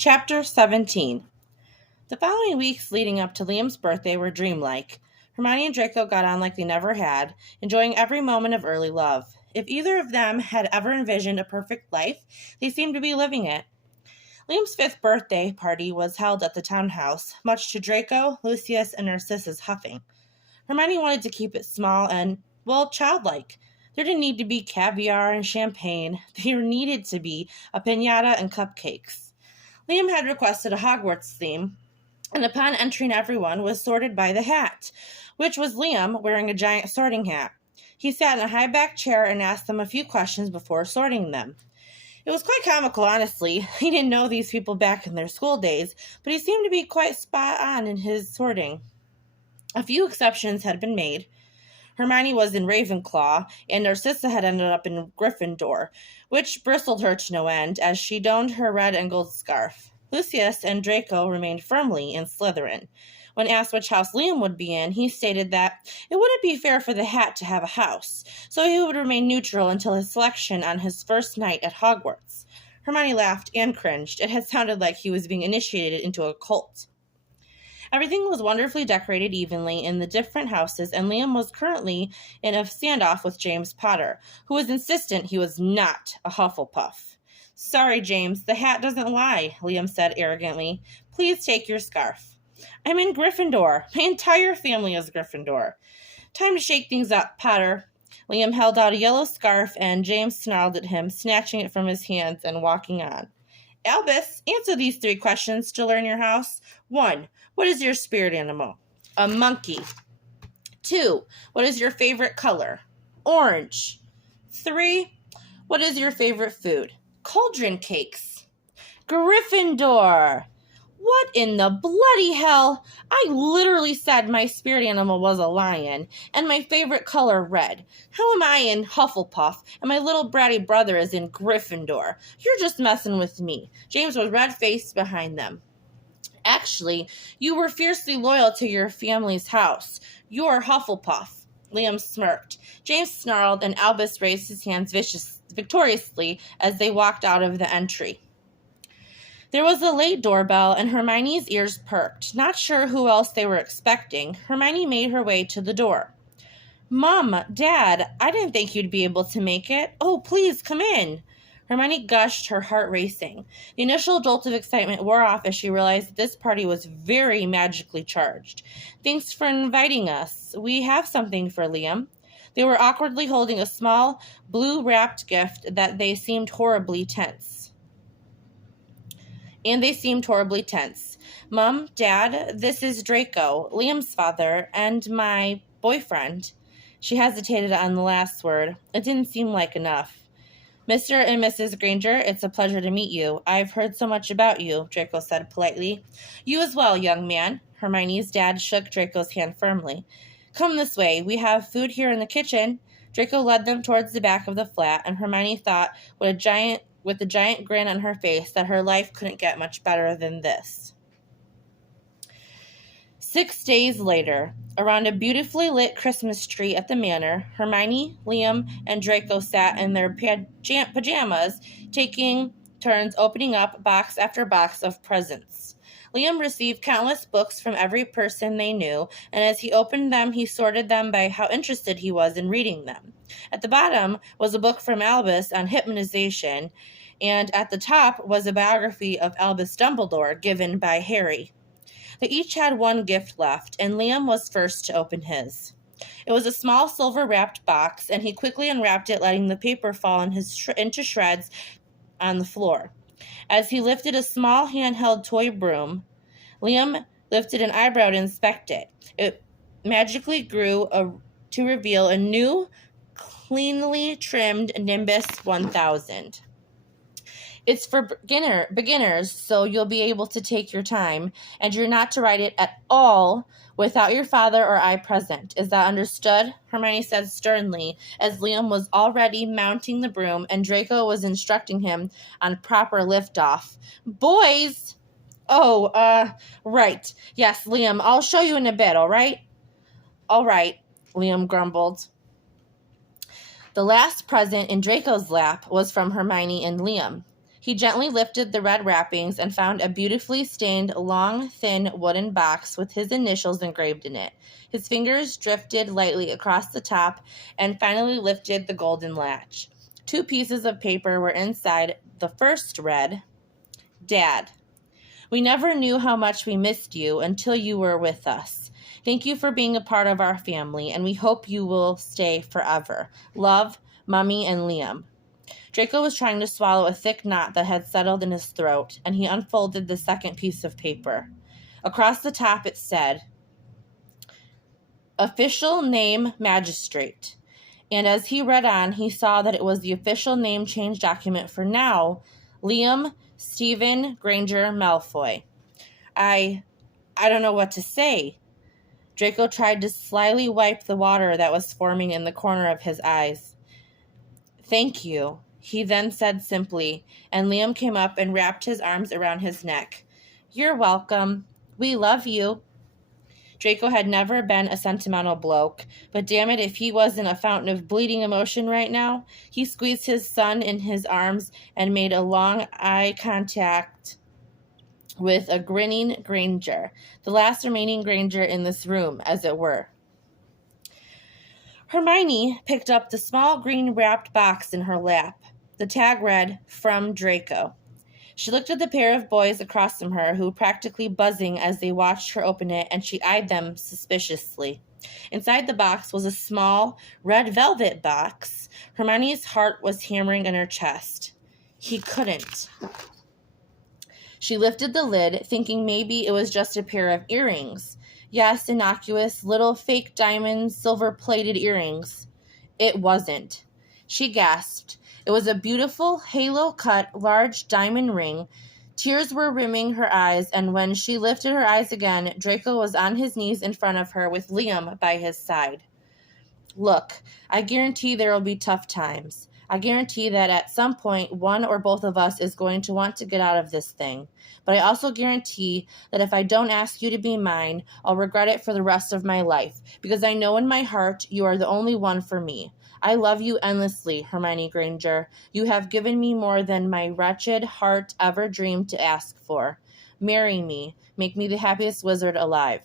Chapter 17. The following weeks leading up to Liam's birthday were dreamlike. Hermione and Draco got on like they never had, enjoying every moment of early love. If either of them had ever envisioned a perfect life, they seemed to be living it. Liam's 5th birthday party was held at the townhouse, much to Draco, Lucius, and Narcissa's huffing. Hermione wanted to keep it small and, childlike. There didn't need to be caviar and champagne. There needed to be a piñata and cupcakes. Liam had requested a Hogwarts theme, and upon entering everyone was sorted by the hat, which was Liam wearing a giant sorting hat. He sat in a high-backed chair and asked them a few questions before sorting them. It was quite comical, honestly. He didn't know these people back in their school days, but he seemed to be quite spot on in his sorting. A few exceptions had been made. Hermione was in Ravenclaw, and Narcissa had ended up in Gryffindor, which bristled her to no end as she donned her red and gold scarf. Lucius and Draco remained firmly in Slytherin. When asked which house Liam would be in, he stated that it wouldn't be fair for the hat to have a house, so he would remain neutral until his selection on his first night at Hogwarts. Hermione laughed and cringed. It had sounded like he was being initiated into a cult. Everything was wonderfully decorated evenly in the different houses, and Liam was currently in a standoff with James Potter, who was insistent he was not a Hufflepuff. "Sorry, James, the hat doesn't lie," Liam said arrogantly. "Please take your scarf." "I'm in Gryffindor. My entire family is Gryffindor." "Time to shake things up, Potter." Liam held out a yellow scarf, and James snarled at him, snatching it from his hands and walking on. "Albus, answer these 3 questions to learn your house. 1. What is your spirit animal? A monkey. 2. What is your favorite color? Orange. 3. What is your favorite food? Cauldron cakes. Gryffindor. What in the bloody hell? I literally said my spirit animal was a lion, and my favorite color red. How am I in Hufflepuff, and my little bratty brother is in Gryffindor? You're just messing with me. James was red-faced behind them. Actually, you were fiercely loyal to your family's house. You're Hufflepuff. Liam smirked. James snarled, and Albus raised his hands victoriously as they walked out of the entry. There was a late doorbell, and Hermione's ears perked. Not sure who else they were expecting, Hermione made her way to the door. "Mom, Dad, I didn't think you'd be able to make it. Oh, please, come in." Hermione gushed, her heart racing. The initial jolt of excitement wore off as she realized that this party was very magically charged. "Thanks for inviting us. We have something for Liam." They were awkwardly holding a small, blue-wrapped gift that they seemed horribly tense. "Mom, Dad, this is Draco, Liam's father, and my boyfriend." She hesitated on the last word. It didn't seem like enough. "Mr. and Mrs. Granger, it's a pleasure to meet you. I've heard so much about you," Draco said politely. "You as well, young man." Hermione's dad shook Draco's hand firmly. "Come this way. We have food here in the kitchen." Draco led them towards the back of the flat, and Hermione thought with a giant grin on her face that her life couldn't get much better than this. 6 days later, around a beautifully lit Christmas tree at the manor, Hermione, Liam, and Draco sat in their pajamas, taking turns opening up box after box of presents. Liam received countless books from every person they knew, and as he opened them, he sorted them by how interested he was in reading them. At the bottom was a book from Albus on hypnotization, and at the top was a biography of Albus Dumbledore given by Harry. They each had one gift left, and Liam was first to open his. It was a small silver-wrapped box, and he quickly unwrapped it, letting the paper fall into shreds on the floor. As he lifted a small handheld toy broom, Liam lifted an eyebrow to inspect it. It magically grew to reveal a new, cleanly trimmed Nimbus 1000. "It's for beginners, so you'll be able to take your time, and you're not to ride it at all without your father or I present. Is that understood?" Hermione said sternly, as Liam was already mounting the broom, and Draco was instructing him on proper liftoff. "Boys!" "Oh, right. Yes, Liam, I'll show you in a bit, all right?" "All right," Liam grumbled. The last present in Draco's lap was from Hermione and Liam. He gently lifted the red wrappings and found a beautifully stained, long, thin wooden box with his initials engraved in it. His fingers drifted lightly across the top and finally lifted the golden latch. 2 pieces of paper were inside. The first read, Dad, we never knew how much we missed you until you were with us. Thank you for being a part of our family, and we hope you will stay forever. Love, Mummy and Liam. Draco was trying to swallow a thick knot that had settled in his throat, and he unfolded the second piece of paper. Across the top it said, Official Name Magistrate. And as he read on, he saw that it was the official name change document for now, Liam Stephen Granger Malfoy. I don't know what to say. Draco tried to slyly wipe the water that was forming in the corner of his eyes. Thank you, he then said simply, and Liam came up and wrapped his arms around his neck. You're welcome. We love you. Draco had never been a sentimental bloke, but damn it if he wasn't a fountain of bleeding emotion right now. He squeezed his son in his arms and made a long eye contact with a grinning Granger, the last remaining Granger in this room, as it were. Hermione picked up the small green wrapped box in her lap. The tag read, From Draco. She looked at the pair of boys across from her, who were practically buzzing as they watched her open it, and she eyed them suspiciously. Inside the box was a small, red velvet box. Hermione's heart was hammering in her chest. He couldn't. She lifted the lid, thinking maybe it was just a pair of earrings. Yes, innocuous, little fake diamond, silver-plated earrings. It wasn't. She gasped. It was a beautiful, halo-cut, large diamond ring. Tears were rimming her eyes, and when she lifted her eyes again, Draco was on his knees in front of her with Liam by his side. Look, I guarantee there will be tough times. I guarantee that at some point, one or both of us is going to want to get out of this thing. But I also guarantee that if I don't ask you to be mine, I'll regret it for the rest of my life, because I know in my heart you are the only one for me. I love you endlessly, Hermione Granger. You have given me more than my wretched heart ever dreamed to ask for. Marry me. Make me the happiest wizard alive.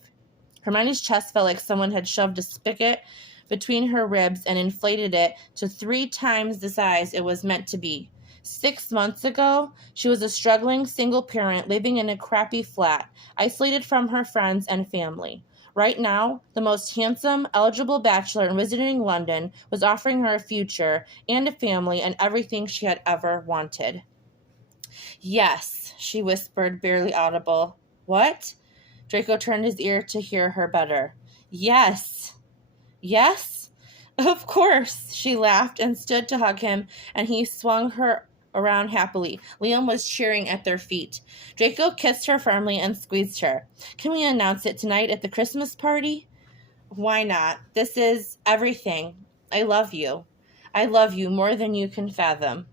Hermione's chest felt like someone had shoved a spigot between her ribs and inflated it to 3 times the size it was meant to be. 6 months ago, she was a struggling single parent living in a crappy flat, isolated from her friends and family. Right now, the most handsome, eligible bachelor in Wizarding London was offering her a future and a family and everything she had ever wanted. Yes, she whispered, barely audible. What? Draco turned his ear to hear her better. Yes. Yes? Of course, she laughed and stood to hug him, and he swung her around happily. Liam was cheering at their feet. Draco kissed her firmly and squeezed her. Can we announce it tonight at the Christmas party? Why not? This is everything. I love you. I love you more than you can fathom.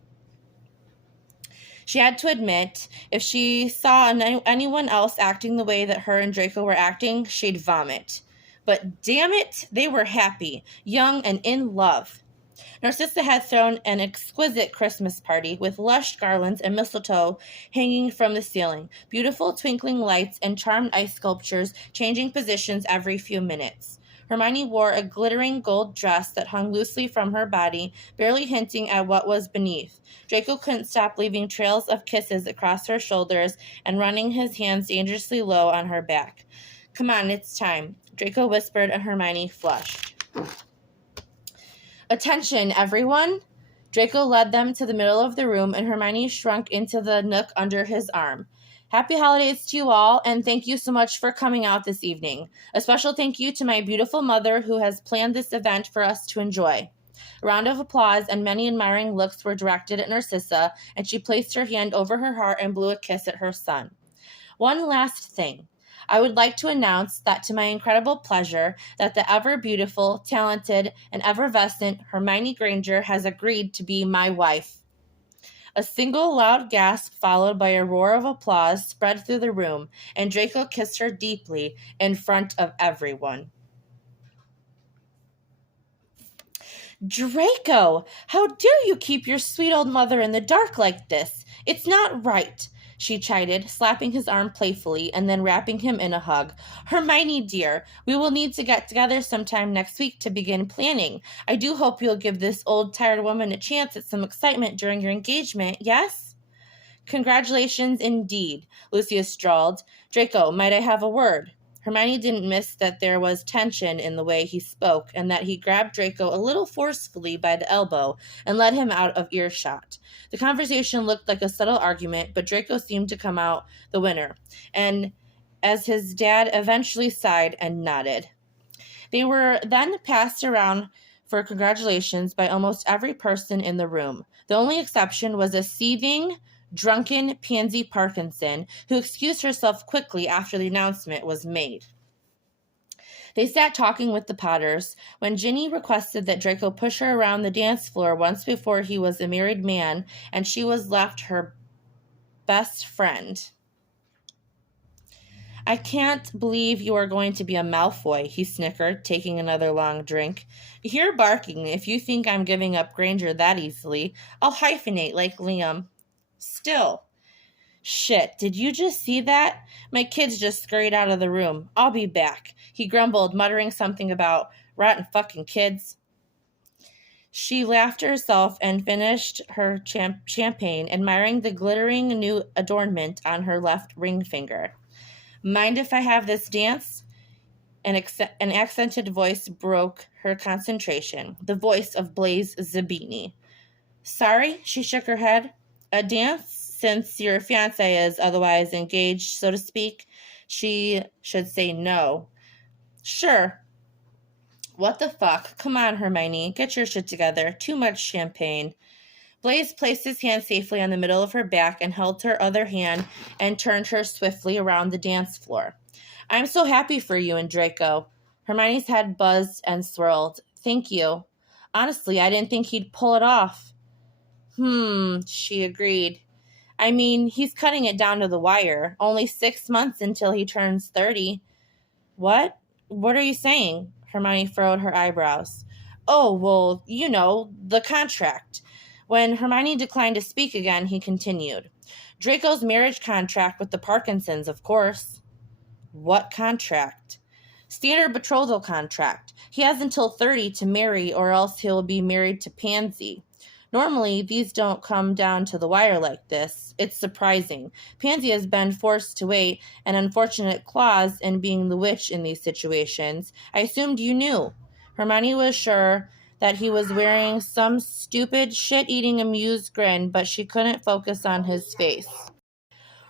She had to admit, if she saw anyone else acting the way that her and Draco were acting, she'd vomit. But damn it, they were happy, young, and in love. Narcissa had thrown an exquisite Christmas party with lush garlands and mistletoe hanging from the ceiling, beautiful twinkling lights and charmed ice sculptures changing positions every few minutes. Hermione wore a glittering gold dress that hung loosely from her body, barely hinting at what was beneath. Draco couldn't stop leaving trails of kisses across her shoulders and running his hands dangerously low on her back. Come on, it's time, Draco whispered, and Hermione flushed. Attention, everyone! Draco led them to the middle of the room, and Hermione shrunk into the nook under his arm. Happy holidays to you all, and thank you so much for coming out this evening. A special thank you to my beautiful mother who has planned this event for us to enjoy. A round of applause and many admiring looks were directed at Narcissa, and she placed her hand over her heart and blew a kiss at her son. One last thing. I would like to announce that to my incredible pleasure that the ever-beautiful, talented, and effervescent Hermione Granger has agreed to be my wife. A single loud gasp followed by a roar of applause spread through the room, and Draco kissed her deeply in front of everyone. Draco, how dare you keep your sweet old mother in the dark like this? It's not right, she chided, slapping his arm playfully and then wrapping him in a hug. Hermione, dear, we will need to get together sometime next week to begin planning. I do hope you'll give this old, tired woman a chance at some excitement during your engagement, yes? Congratulations indeed, Lucius drawled. Draco, might I have a word? Hermione didn't miss that there was tension in the way he spoke, and that he grabbed Draco a little forcefully by the elbow and led him out of earshot. The conversation looked like a subtle argument, but Draco seemed to come out the winner, and as his dad eventually sighed and nodded. They were then passed around for congratulations by almost every person in the room. The only exception was a seething, drunken Pansy Parkinson, who excused herself quickly after the announcement was made. They sat talking with the Potters when Ginny requested that Draco push her around the dance floor once before he was a married man, and she was left her best friend. I can't believe you are going to be a Malfoy, he snickered, taking another long drink. You're barking if you think I'm giving up Granger that easily. I'll hyphenate like Liam. Still. Shit, did you just see that? My kids just scurried out of the room. I'll be back, he grumbled, muttering something about rotten fucking kids. She laughed to herself and finished her champagne, admiring the glittering new adornment on her left ring finger. Mind if I have this dance? An accented voice broke her concentration, the voice of Blaise Zabini. Sorry, she shook her head. A dance? Since your fiancé is otherwise engaged, so to speak, she should say no. Sure. What the fuck? Come on, Hermione. Get your shit together. Too much champagne. Blaise placed his hand safely on the middle of her back and held her other hand and turned her swiftly around the dance floor. I'm so happy for you and Draco. Hermione's head buzzed and swirled. Thank you. Honestly, I didn't think he'd pull it off. She agreed. I mean, he's cutting it down to the wire. Only 6 months until he turns 30. What? What are you saying? Hermione furrowed her eyebrows. Oh, well, you know, the contract. When Hermione declined to speak again, he continued. Draco's marriage contract with the Parkinsons, of course. What contract? Standard betrothal contract. He has until 30 to marry, or else he'll be married to Pansy. Normally, these don't come down to the wire like this. It's surprising. Pansy has been forced to wait, an unfortunate clause in being the witch in these situations. I assumed you knew. Hermione was sure that he was wearing some stupid, shit-eating, amused grin, but she couldn't focus on his face.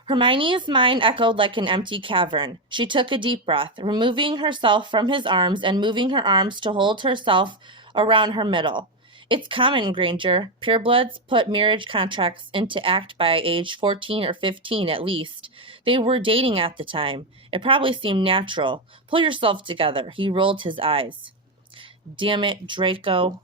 Hermione's mind echoed like an empty cavern. She took a deep breath, removing herself from his arms and moving her arms to hold herself around her middle. It's common, Granger. Purebloods put marriage contracts into act by age 14 or 15 at least. They were dating at the time. It probably seemed natural. Pull yourself together. He rolled his eyes. Damn it, Draco.